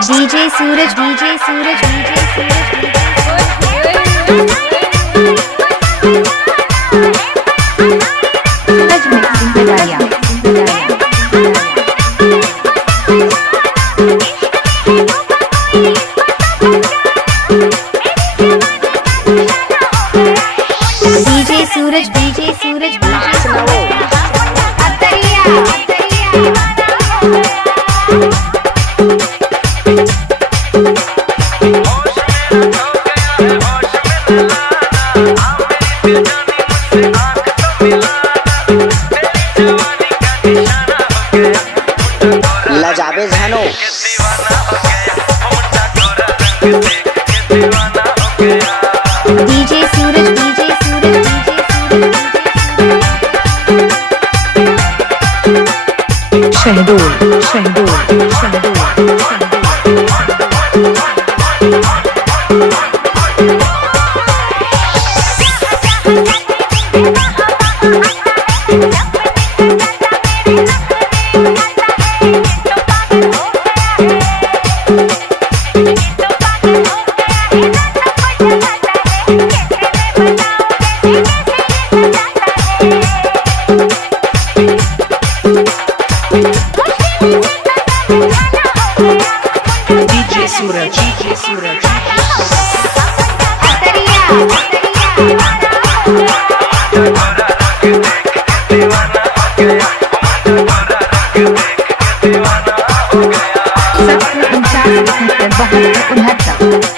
DJ Suraj DJ Suraj DJ Suraj Suraj mixing बजाया DJ Suraj DJ Suraj लजाबे जानो DJ Suraj DJ Suraj Shahdol Shahdol Shahdol DJ Suraj, DJ Suraj,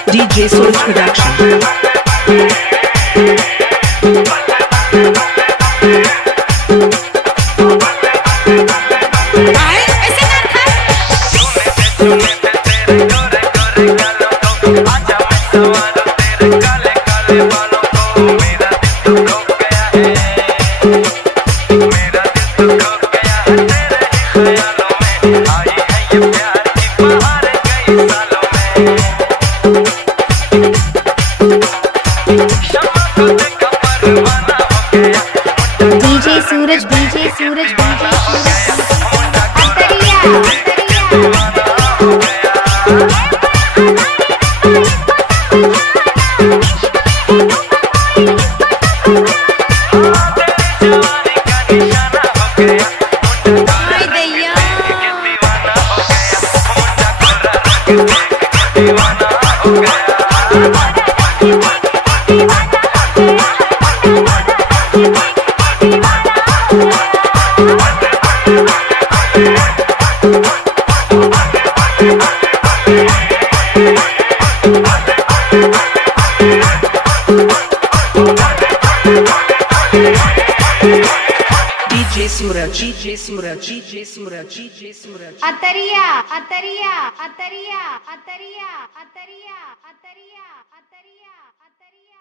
DJ Suraj Production. DJ Suraj DJ Suraj DJ Suraj, DJ Suraj, DJ Suraj, DJ Suraj. Atariya Atariya Atariya Atariya Atariya Atariya Atariya अतरिया